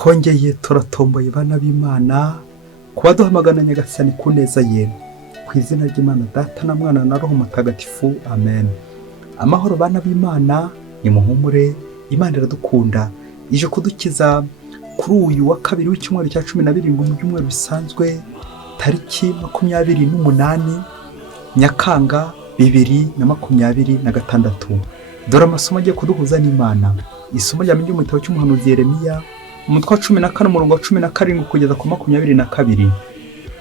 twongeye turatomboye bana b'Imana kuba duhamagana Nyagasani ku neza ye, ku izina ry'Imana Data na Mwana na Roho Mutagatifu, amen. Amahoro bana b'Imana, nimuhumure, Imana iradukunda, ije kudukiza kuri uyu wa kabiri w'icyumweru cya 17 mu byumweru bisanzwe, tariki 28 Nyakanga 2026. Dore amasomo agiye kuduhuza n'Imana. Isomo rya mu gitabo cy'umuhanuzi Yeremiya, umutwe wa 14 umurongo wa 17 kugeza ku 22.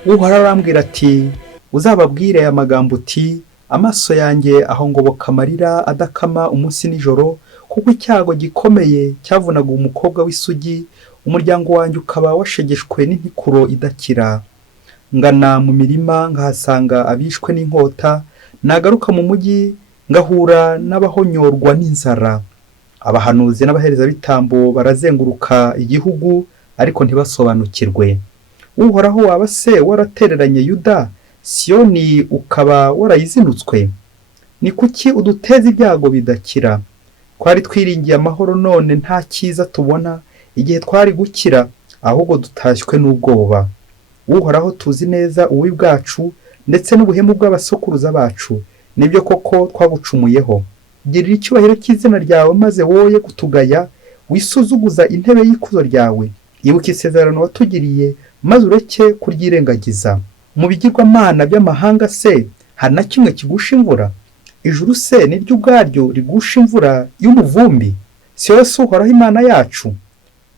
Uhoraho arambwira ati, uzababwire aya magambo uti, amaso yanjye ahongoboka amarira adakama umunsi nijoro, kuko icyago gikomeye cyavunaga umukobwa w'isugi, umuryango wanjye ukaba washegeshwe n'intikuro idakira. Ngana mu mirima nkahasanga abishwe n'inkota, nagaruka mu mujyi ngahura n'abahonyorwa n'inzara. Abahanuzi n'abaherezabitambo barazenguruka igihugu, ariko ntibasobanukirwe. Uhoraho waba se waratereranye Yuda, Siyoni ukaba warayizinutswe? Ni kuki uduteza ibyago bidakira? Twari twiringiye amahoro, none nta cyiza tubona. Igihe twari gukira, ahubwo dutashywe n'ubwoba. Uhoraho tuzi neza ububi bwacu ndetse n'ubuhemu bw'abasokuruza bacu, nibyo koko twabucumuyeho. Girira icyubahiro cy'izina ryawe, maze woye kutugaya, wisuzuguza intebe y'ikuzo ryawe. Ibuka isezerano watugiriye, maze ureke kuryirengagiza. Mu bigirwamana by'amahanga se, hari na kimwe kigusha imvura? Ijuru se ni ryo ubwaryo rigusha imvura y'umuvumbi? Si wowe se Uhoraho Imana yacu?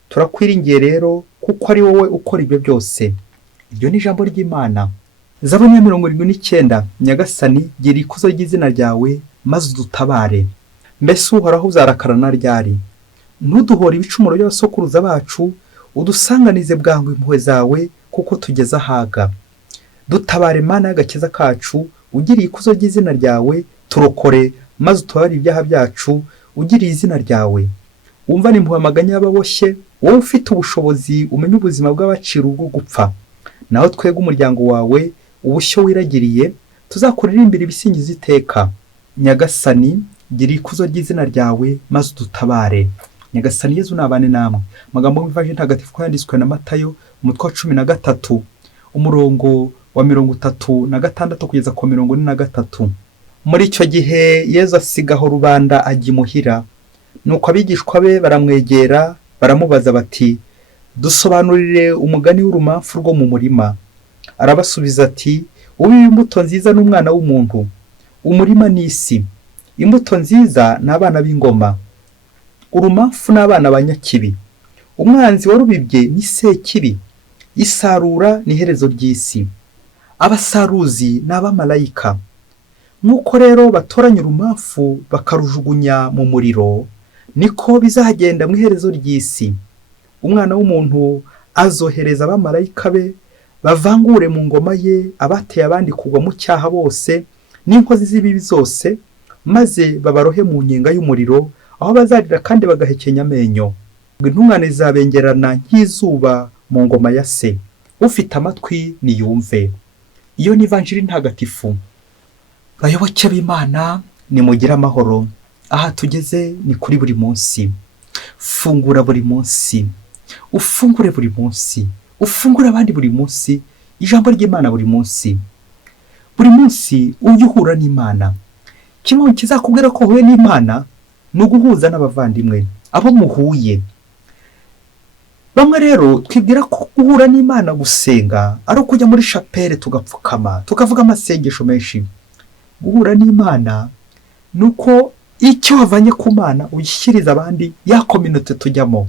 Turakwiringiye rero, kuko ari wowe ukora ibyo byose. Iryo ni ijambo ry'Imana. Zaburi ya 79. Nyagasani, gira ikuzo ry'izina ryawe, maze udutabare. Mbese Uhoraho uzarakarana ryari? Ntuduhore ibicumuro by'abasokuruza bacu, udusanganize bwangu impuhwe zawe, kuko tugeze ahaga. Dutabare Mana y'agakiza kacu, ugiriye ikuzo ry'izina ryawe, turokore, maze utubarire ibyaha byacu, ugiriye izina ryawe. Wumva n'impuhwe amaganya y'ababoshye, wowe ufite ubushobozi umenya ubuzima bw'abacira ubwo gupfa. Naho twebwe umuryango wawe, ubushyo wiragiriye, tuzakuririmbira ibisingizo iteka. Nyagasani, gira ikuzo ry'izina ryawe, maze udutabare. Nyagasani Yezu nabane namwe. Amagambo y'Ivanjili ntagatifu yanditswe na Matayo, umutwe wa 13 umurongo wa 36 kugeza ku 43. Muri icyo gihe Yezu asigaho rubanda ajya imuhira. Nuko abigishwa be baramwegera, baramubaza bati, dusobanurire umugani w'urumamfu rwo mu murima. Arabasubiza ati, ubiba imbuto nziza n'umwana w'umuntu. Umurima ni isi. Imbuto nziza ni abana b'ingoma. Urumamfu n'abana ba nyakibi. Umwanzi warubibye ni sekibi. Isarura ni iherezo ry'isi. Abasaruzi ni abamarayika. Nk'uko rero batoranya urumamfu bakarujugunya mu muriro, niko bizagenda mu iherezo ry'isi. Umwana w'umuntu azohereza abamarayika be, bavangure mu ngoma ye abateye abandi kugwa mu cyaha bose n'inkozi z'ibibi zose, maze babarohe mu nyenga y'umuriro, aho bazarira kandi bagahekenya amenyo. Intungane zabengerana nk'izuba mu ngoma ya se. Ufite amatwi niyumve. Iyo ni Ivanjili ntagatifu. Bayoboke b'Imana, nimugire amahoro. Aha tugeze ni kuri buri munsi. Fungura buri munsi. Ufungure buri munsi. Ufungura abandi buri munsi. Ijambo ry'Imana buri munsi. Buri munsi ujye uhura n'Imana. Kimwe kizakubwira ko uhuye n'Imana ni uguhuza n'abavandimwe, abo muhuye. Bamwe rero twibwira ko guhura n'Imana gusenga ari ukujya muri chapelle tugapfukama, tukavuga amasengesho menshi. Guhura n'Imana nuko icyo wavanye ku Mana uyishyikiriza abandi, ya community tujyamo.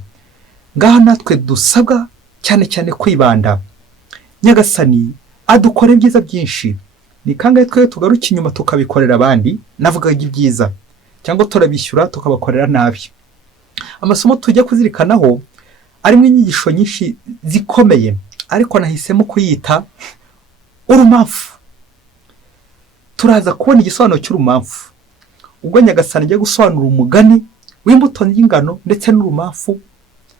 Ngaha natwe dusabwa cyane cyane kwibanda. Nyagasani adukora ibyiza byinshi. Ni kangahe twe tugaruka inyuma tukabikorera abandi, navuga ibyiza, cyangwa turabishyura tukabakorera nabi. Amasomo tujya kuzirikanaho arimo inyigisho nyinshi zikomeye, ariko nahisemo kuyita urumamfu. Turaza kubona igisobanuro cy'urumamfu ubwo Nyagasani agiye gusobanura umugani w'imbuto y'ingano ndetse n'urumamfu,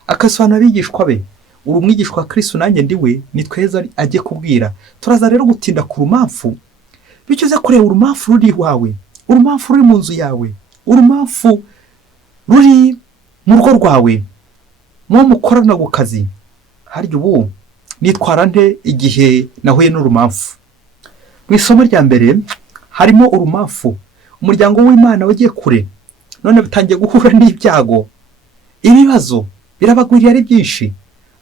akasobanura abigishwa be. Uri umwigishwa wa Kristo, nanjye ndiwe, ni tweza agiye kubwira. Turaza rero gutinda ku rumamfu, bityo uze kureba urumamfu ruri iwawe, urumamfu ruri mu nzu yawe, urumamfu ruri mu rugo rwawe, muwo mukorana ku kazi, harya ubu nitwara nte igihe nahuye n'urumamfu? Mu isomo rya mbere harimo urumamfu. Umuryango w'Imana wagiye kure, none batangiye guhura n'ibyago, ibibazo birabagwiriye ari byinshi.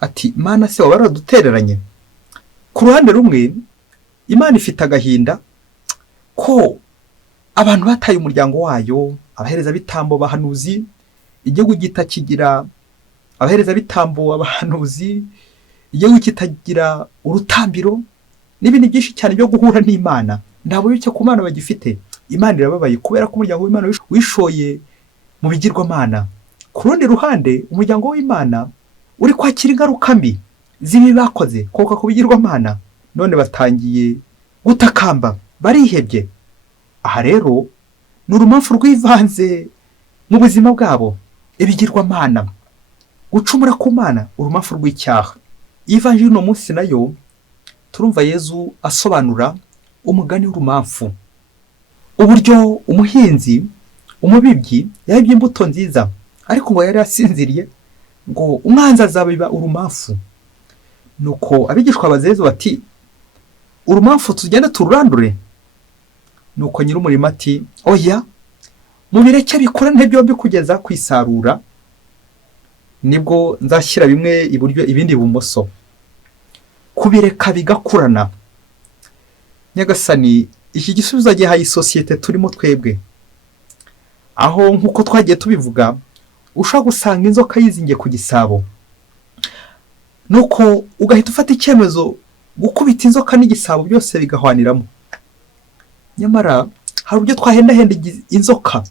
Ati Mana se waba waradutereranye? Ku ruhande rumwe Imana ifite agahinda ko abantu bataye umuryango wayo, abaherezabitambo, abahanuzi, igihugu kitakigira abaherezabitambo, abahanuzi, igihugu kitagira urutambiro, n'ibindi byinshi cyane byo guhura n'Imana. Nta buyoboke ku Mana bagifite. Imana irababaye kubera ko umuryango w'Imana wishoye mu bigirwamana. Ku rundi ruhande umuryango w'Imana uri kwakira ingaruka mbi z'ibi bakoze koka ku bigirwamana, none batangiye gutakamba, barihebye. Aha rero ni urumamfu rwivanze mu buzima bwabo. Ibigirwamana, gucumura ku Mana, urumamfu rw'icyaha. Ivanjiri uno munsi nayo turumva Yezu asobanura umugani w'urumamfu, uburyo umuhinzi, umubibyi yabibye imbuto nziza, ariko ngo yari asinziriye, ngo umwanzi azabiba urumamfu. Nuko abigishwa bazezu bati urumamfu tugende tururandure. Nuko nyir'umurima ati oya, mubireke bikorane byombi kugeza ku isarura, nibwo nzashyira bimwe iburyo ibindi ibumoso. Kubireka bigakurana. Nyagasani, iki gisubizo gihaye isosiyete turimo twebwe, aho nk'uko twagiye tubivuga ushaka gusanga inzoka yizingiye ku gisabo, nuko ugahita ufata icyemezo gukubita inzoka n'igisabo byose bigahwaniramo. Nyamara hari uburyo twahendahenda inzoka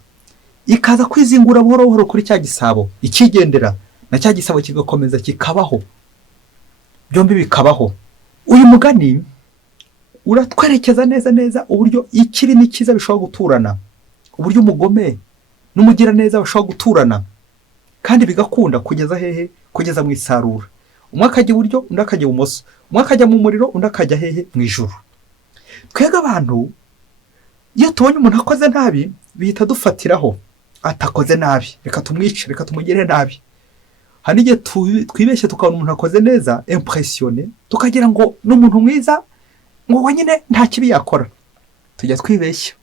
ikaza kwizingura buhoro buhoro kuri cya gisabo, ikigendera na cya gisabo kigakomeza kikabaho, byombi bikabaho. Uyu mugani uratwerekeza neza neza uburyo ikibi n'ikiza bishobora guturana, uburyo umugome n'umugiraneza bashobora guturana, kandi bigakunda kugeza hehe? Kugeza mu isarura. Umwe akajya iburyo, undi akajya ibumoso, umwe akajya mu muriro, undi akajya hehe? Mu ijuru. Twebwe abantu iyo tubonye umuntu akoze nabi bihita dufatiraho, atakoze nabi reka tumwice, reka tumugire nabi. Hari igihe twibeshye tukabona umuntu akoze neza, impressione, tukagira ngo n'umuntu mwiza, ngo wenyine nta kibi yakora. Tujya twibeshya.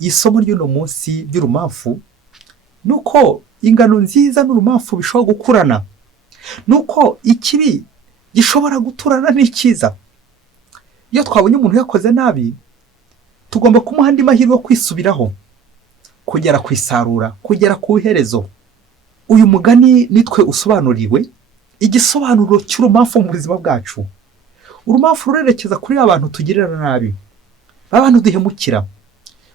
Isomo ry'uno munsi ry'urumamfu nuko ingano nziza n'urumamfu bishobora gukurana, nuko ikibi gishobora guturana n'ikiza. Iyo twabonye umuntu yakoze nabi tugomba kumuha andi mahirwe yo kwisubiraho, kugera ku isarura, kugera ku iherezo. Uyu mugani nitwe usobanuriwe igisobanuro cy'urumamfu mu buzima bwacu. Urumamfu rurerekeza kuri abantu tugirira nabi, abantu duhemukira.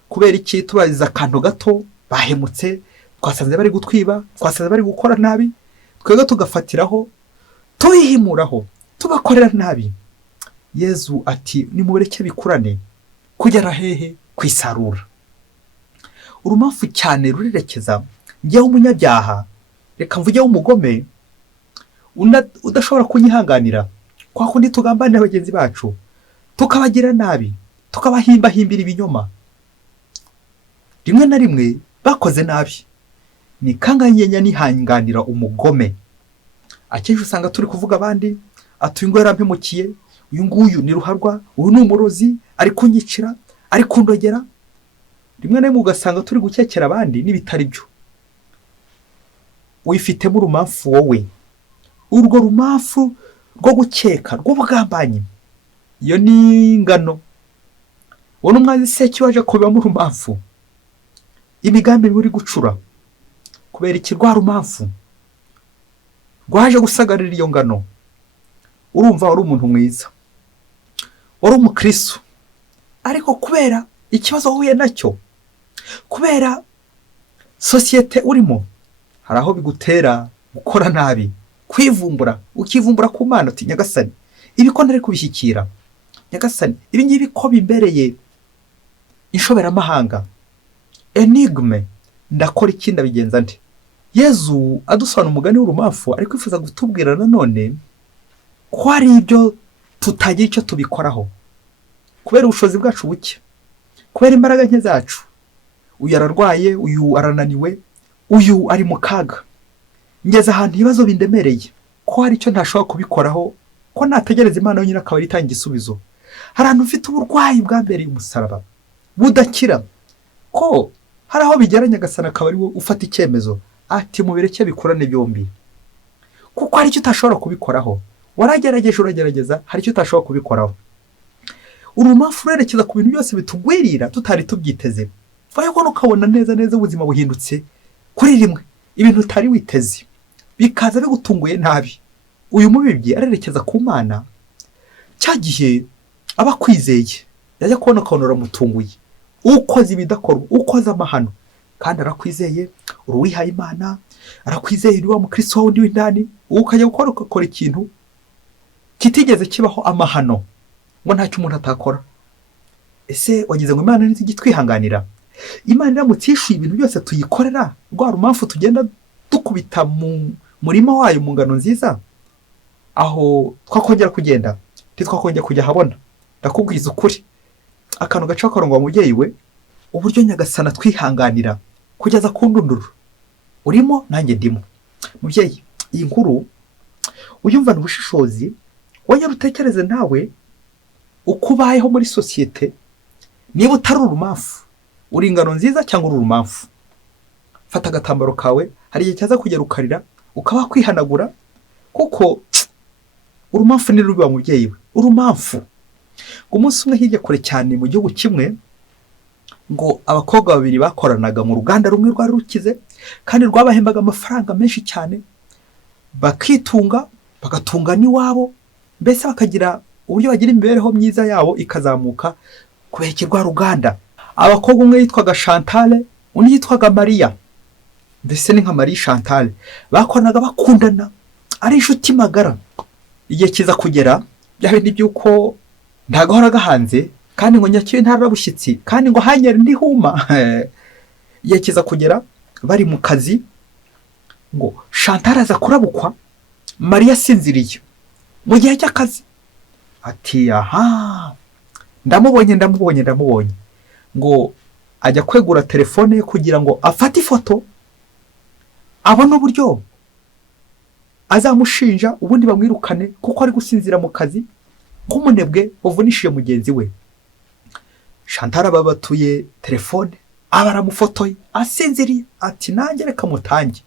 Kubera iki? Tubariza akantu gato bahemutse, twasanze bari gutwiba, twasanze bari gukora nabi, twebwe tugafatiraho, tuyihimuraho, tubakorera nabi. Yezu ati nimureke bikurane kugera hehe? Ku isarura. Urumamfu cyane rurerekeza njyewe umunyabyaha, reka mvugeho umugome udashobora kunyihanganira, kwa kundi tugambanira bagenzi bacu, tukabagira nabi, tukabahimbahimbira ibinyoma. Rimwe na rimwe bakoze nabi, ni kanganyenya nihanganira umugome. Akenshi usanga turi kuvuga abandi, ati uyu nguyu yarampemukiye, uyu nguyu ni ruharwa, uyu ni umurozi, ari kunyicira, ari kundogera. Rimwe na rimwe ugasanga turi gukekera abandi n'ibitari byo. Wifitemo urumamfu wowe, urwo rumamfu rwo gukeka, rw'ubugambanyi. Iyo ni ingano. Wowe n'umwanzi seki waje kubibamo urumamfu, imigambi uri gucura. Kubera iki? Rwa rumamfu rwaje gusagarira iyo ngano. Urumva wari umuntu mwiza, wari umukristo, ariko kubera ikibazo wahuye nacyo, kubera sosiyete urimo, hari aho bigutera gukora nabi, kwivumbura, ukivumbura ku Mana. Ati Nyagasani, ibi ko ntari kubishyikira, Nyagasani ibi ngibi ko bimbereye inshoberamahanga, enigme, ndakora iki? Ndabigenza nde? Yezu adusobanura umugani w'urumamfu, ariko kwifuza gutubwira nanone ko hari ibyo tutagira icyo tubikoraho kubera ubushobozi bwacu buke, kubera imbaraga nke zacu. Uyu ararwaye, uyu arananiwe, uyu ari mu kaga. ngeze ahantu ibibazo bindemereye ko hari icyo ntashobora kubikoraho, ko nategereza Imana yonyine akaba itanga igisubizo. Hari ahantu mfite uburwayi bwambereye umusaraba budakira, ko hari aho bigeranya agasana akaba ari we ufata icyemezo ati mubireke bikorane byombi, kuko hari icyo utashobora kubikoraho. Waragerageje uragerageza, hari icyo utashobora kubikoraho. Urumamfu rurerekeza ku bintu byose bitugwirira tutari tubyiteze, ariko ukabona neza neza ubuzima buhindutse kuri rimwe, ibintu utari witeze bikaza bigutunguye nabi. Uyu mubibyi arerekeza ku Mana, cya gihe aba akwizeye yajya kubona ukabona uramutunguye, ukoze ibidakorwa, ukoze amahano, kandi arakwizeye, uruwihaye Imana, arakwizeye uri wa mukristo wundi w'indani, ukajya gukora ikintu kitigeze kibaho amahano, ngo ntacyo umuntu atakora. Ese wagize ngo Imana nizigi twihanganira? Imana iramutse yishuye ibintu byose tuyikorera, rwa rumamfu tugenda dukubita mu murima wayo mu ngano nziza, aho twakongera kugenda ntitwakongera kujya habona. Ndakubwiza ukuri, akantu gaca karongo mubyeyi we, uburyo nyagasana twihanganira kugeza ku ndunduru urimo nanjye ndimo. Mubyeyi, iyi nkuru uyumvana ubushishozi, wongera utekereze nawe uko ubayeho muri sosiyete. Niba utari urumamfu, uri ingano nziza cyangwa uri urumamfu, fata agatambaro kawe, hari igihe cyaza kugera ukarira ukaba kwihanagura, kuko urumamfu ni rubi wa mubyeyi we. Urumamfu ngo umunsi umwe hirya kure cyane mu gihugu kimwe, ngo abakobwa babiri bakoranaga mu ruganda rumwe rwari rukize kandi rwabahembaga amafaranga menshi cyane, bakitunga bagatunga n'iwabo, mbese bakagira uburyo bagira imibereho myiza yabo ikazamuka kubera rwa ruganda. Abakobwa umwe yitwaga Chantal, undi yitwaga Maria, mbese ni nka Marie Chantal, bakoranaga bakundana ari inshuti magara. Igihe kiza kugera bya bindi by'uko ntagahora gahanze, kandi ngo nyakiwe ntarabushyitsi, kandi ngo hanyere ndihuma. Igihe kiza kugera bari mu kazi, ngo Chantal aza kurabukwa, Maria asinziriye mu gihe cy'akazi. Ati aha, ndamubonye. Ngo ajya kwegura telefone ye kugira ngo afate ifoto, abone uburyo azamushinja ubundi bamwirukane, kuko ari gusinzira mu kazi nk'umunebwe uvunishije mugenzi we. Chantal ababatuye telefone, aba aramufotoye asinziriye. Ati nanjye reka mutange.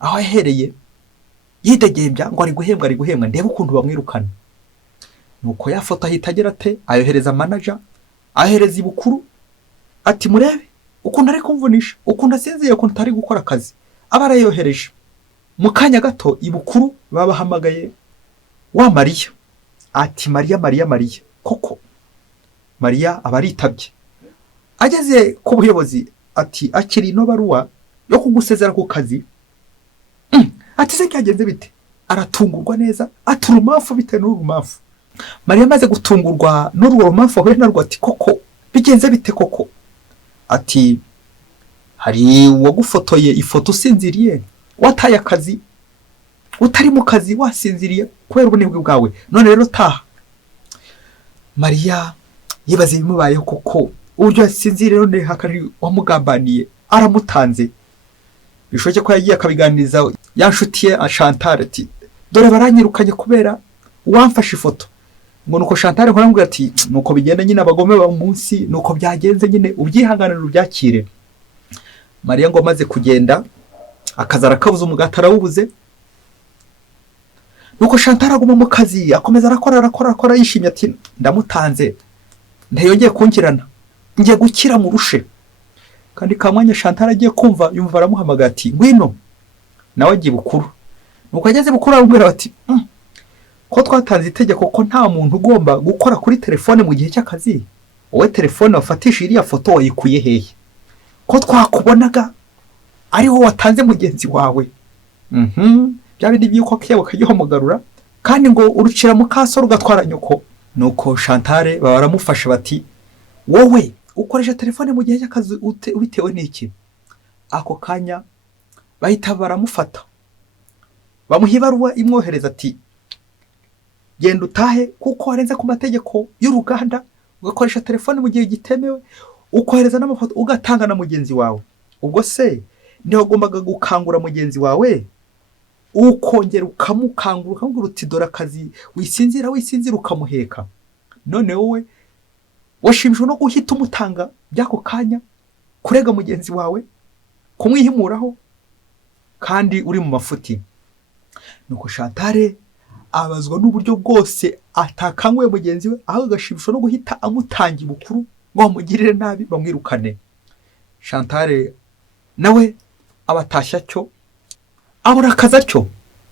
Aho yahereye yidegembya ngo ari guhembwa, ndebe ukuntu bamwirukana. Nuko ya foto ahita agira ate, ayohereza manager, ayohereza ibukuru, ati murebe ukuntu ari kumvunisha, ukuntu asinziriye, ukuntu atari gukora akazi. Aba arayohereje. Mu kanya gato ibukuru babahamagaye wa Maria. Ati Maria. Koko Maria aba aritabye. Ageze ku buyobozi, ati akiri ino baruwa yo kugusezera ku kazi. Ati se cyagenze bite? Aratungurwa neza, ati urumamfu bite n'urumamfu. Maria amaze gutungurwa n'urwo rumamfu ahuye narwo, ati koko bigenze bite koko? Ati hari uwagufotoye ifoto usinziriye, wataye akazi, utari mu kazi, wasinziriye kubera ubunebwe bwawe, none rero taha. Maria yibaza ibimubayeho, koko uburyo yasinziriye none hakari wamugambaniye aramutanze. Bishoboke ko yagiye akabiganiriza yanshutiye Chantal, ati dore baranyirukanye kubera uwamfashe ifoto. Ngo nuko Chantal nkoramubwira ati nuko bigenda nyine, abagome ba umunsi nuko byagenze nyine, ubyihanganira ubyakire. Maria ngo amaze kugenda, akazi arakabuza, umugati arawubuze. Nuko Chantal aguma mu kazi, akomeza arakora yishimye, ati ndamutanze, ntiyongeye kunkirana, ngiye gukira mu rushe. Kandi kamwanya Chantal agiye kumva, yumva baramuhamagara ati ngwino, nawe agiye bukuru. Nuko ageze bukuru arabwira ati ko twatanze itegeko ko nta muntu ugomba gukora kuri telefone mu gihe cy'akazi, wowe telefone wafatisha iriya foto wayikuye hehe? Ko twakubonaga ariho watanze mugenzi wawe. Bya bindi by'uko kiyabo kagihomugarura, kandi ngo urucira mu kaso rugatwara nyoko. Nuko Chantal baramufasha bati wowe ukoresha telefone mu gihe cy'akazi ubitewe n'iki? Ako kanya bahita baramufata, bamuha ibaruwa imwohereza ati genda utahe, kuko warenze ku mategeko y'uruganda, ugakoresha telefone mu gihe gitemewe, ukohereza n'amafoto ugatanga na mugenzi wawe. Ubwo se niho ugombaga gukangura mugenzi wawe ukongera ukamukangura ukamubwira uti dore akazi, wisinzira ukamuheka. None wowe washimishwa no guhita umutanga by'ako kanya, kurega mugenzi wawe, kumwihimuraho kandi uri mu mafuti. Nuko Chantal abazwa n'uburyo bwose atakanguye mugenzi we, aho agashimishwa no guhita amutanga ibukuru ngo bamugirire nabi bamwirukane. Chantal nawe abatashya cyo abura akazi atyo.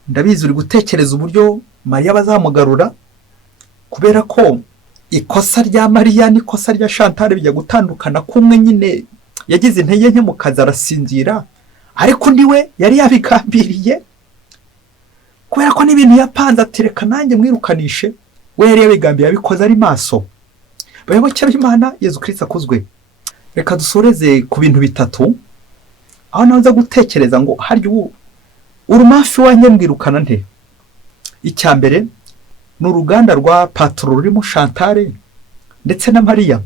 Ndabizi uri gutekereza uburyo Mariya bazamugarura, kubera ko ikosa rya Mariya n'ikosa rya Chantal bijya gutandukana. Kumwe nyine yagize intege nke mu kazi arasinzira, ariko undi we yari yabigambiriye, kubera ko n'ibintu yapanze ati reka nanjye mwirukanishe, we yari yabigambiriye, abikoze ari maso. Bayoboke b'Imana, Yezu Kristo akuzwe. Reka dusoreze ku bintu bitatu, aho naza gutekereza ngo harya urumafi wanjye mwirukana nte. Icya mbere ni uruganda rwa patro rurimo Chantal ndetse na Mariya,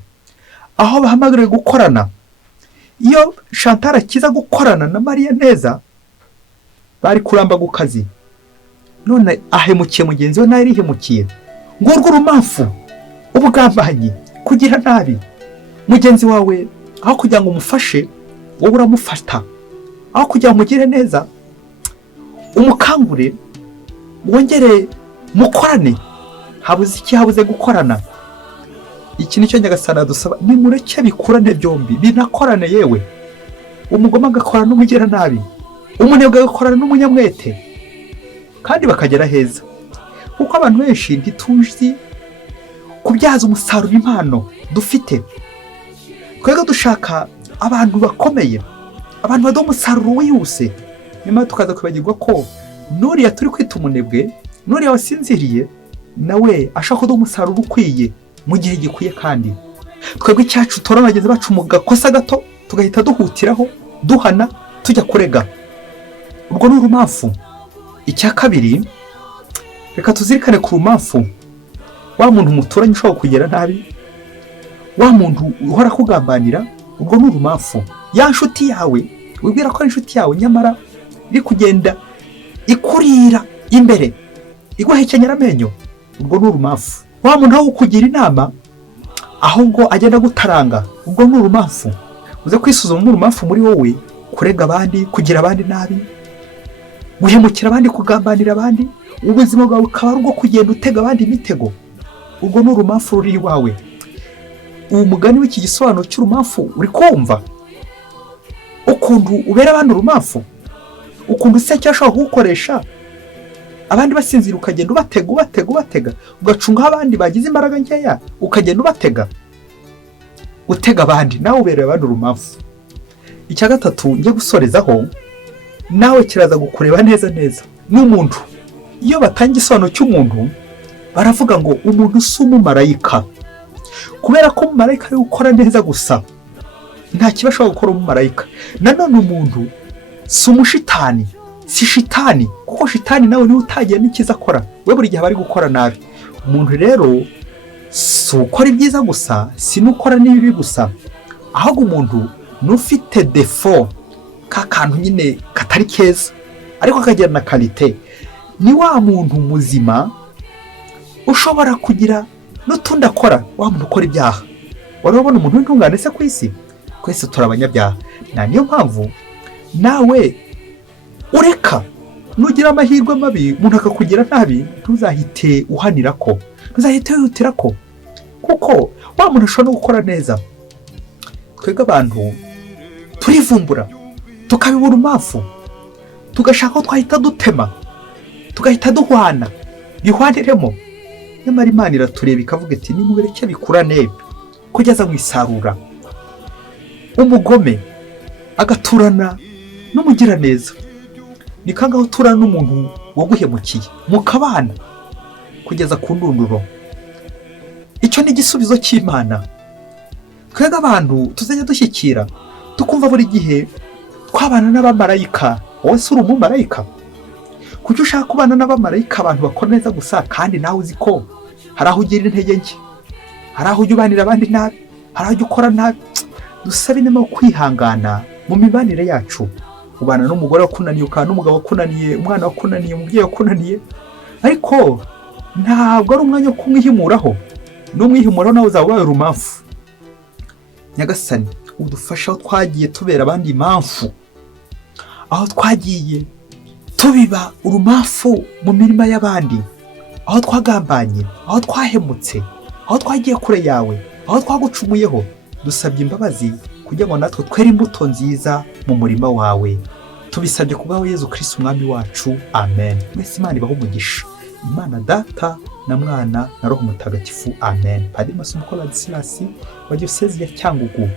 aho bahamagariwe gukorana. Iyo Chantal akiza gukorana na Mariya neza, bari kuramba ku kazi. None ahemukiye mugenzi we, nawe arihemukiye. Ngurwo urumafu, ubugambanyi, kugira nabi mugenzi wawe. Aho kugira ngo umufashe, wowe uramufata. Aho kugira ngo umugire neza, umukangure, wongere mukorane. Habuze gukorana. Iki nicyo Nyagasani adusaba, nimureke bikurane byombi, binakorane. Yewe umugome agakorana n'umugira nabi, umunebwe agakorana n'umunyamwete, kandi bakagera heza. Kuko abantu benshi ntituzi kubyaza umusaruro impano dufite. Twebwe dushaka abantu bakomeye, abantu baduha umusaruro wihuse, nyuma tukaza kwibagirwa ko nuriya turi kwita umunebwe, nuriya wasinziriye, nawe ashaka kuduha umusaruro ukwiye mu gihe gikwiye. Kandi twebwe icyacu tora abagenzi bacu mu gakosa gato, tugahita duhutiraho duhana tujya kurega. Urwo ni urumafu. Icya kabiri, reka tuzirikane ku rumafu. Wa muntu muturanye ushobora kugera nabi, wa muntu uhora kugambanira, urwo ni urumafu. Ya nshuti yawe wibwira ko ari inshuti yawe, nyamara iri kugenda ikurira imbere iguhekenyera amenyo, urwo ni urumafu. Wa muntu aho kugira inama ahubwo agenda gutaranga, urwo ni urumafu. Uze kwisuzuma urumafu muri wowe: kurega abandi, kugira abandi nabi, guhemukira abandi, kugambanira abandi. Ubuzima bwawe ukaba ari ubwo kugenda utega abandi imitego, urwo ni urumafu ruri iwawe. Uwo mugani w'iki gisobanuro cy'urumafu uri kumva ukuntu ubera abandi urumafu, ukuntu se cyashaka kugukoresha abandi basinzira, ukagenda ubatega, ugacunga abandi bagize imbaraga nkeya, ukagenda utega abandi, nawe ubereye abandi urumafu. Icya gatatu ngiye gusorezaho, nawe kiraza gukureba neza n'umuntu. Iyo batanga isobanuro cy'umuntu, baravuga ngo umuntu si umumarayika, kubera ko umumarayika ari gukora neza gusa, nta kibashobora gukora umumarayika. Nanone umuntu si umushitani, si shitani, kuko shitani nawe niwe utagiye n'ikiza akora, we buri gihe bari gukora nabi. Umuntu rero si ukora ibyiza gusa, si n'ukora n'ibibi gusa, ahubwo umuntu n'ufite defo, ka kantu nyine katari keza ariko kagira na kalite. Ni wa muntu muzima ushobora kugira n'utundi akora, wa muntu ukora ibyaha. Warabona umuntu w'intungane se ku isi? Twese turi abanyabyaha. Niyo mpamvu nawe ureka, nugira amahirwe mabi umuntu akakugira nabi, ntuzahite uhanira ko, ntuzahite wihutira ko, kuko wa muntu ashobora no gukora neza. Twebwe abantu turivumbura, tukabibura urumafu, tugashaka ko twahita dutema, tugahita duhwana, bihwaniremo. Nyamara Imana iratureba ikavuga iti nimureke bikurane kugeza mu isarura. Umugome agaturana n'umugira neza, ni kangaho turana n'umuntu waguhemukiye, mukabana kugeza ku ndunduro. Icyo ni igisubizo cy'Imana. Twebwe abantu tuzajya dushyikira, tukumva buri gihe twabana n'abamarayika. Wowe si uri umumarayika? Kuki ushaka kubana n'abamarayika, abantu bakora neza gusa, kandi nawe uzi ko hari aho ugira intege nke, hari aho ujya ubanira abandi nabi, hari aho ujya ukora nabi? Dusabe inema yo kwihangana mu mibanire yacu, ubana n'umugore wakunaniye, ukana n'umugabo wakunaniye, umwana wakunaniye, umubyeyi wakunaniye, ariko ntabwo ari umwanya wo kumwihimuraho. N'umwihimuraho nawe uzaba ubaye urumamfu. Nyagasani udufasha aho twagiye tubera abandi impamvu, aho twagiye tubiba urumamfu mu mirima y'abandi, aho twagambanye, aho twahemutse, aho twagiye kure yawe, aho twagucumuyeho, dusabye imbabazi kugira ngo natwe twere imbuto nziza mu murima wawe. Tubisabye kubwawe Yezu Kristo umwami wacu, amen. Mwese Imana ibahe umugisha. Imana Data na Mwana na Roho Mutagatifu, amen. Padiri Masomo Ladislas wa Diyosezi ya Cyangugu.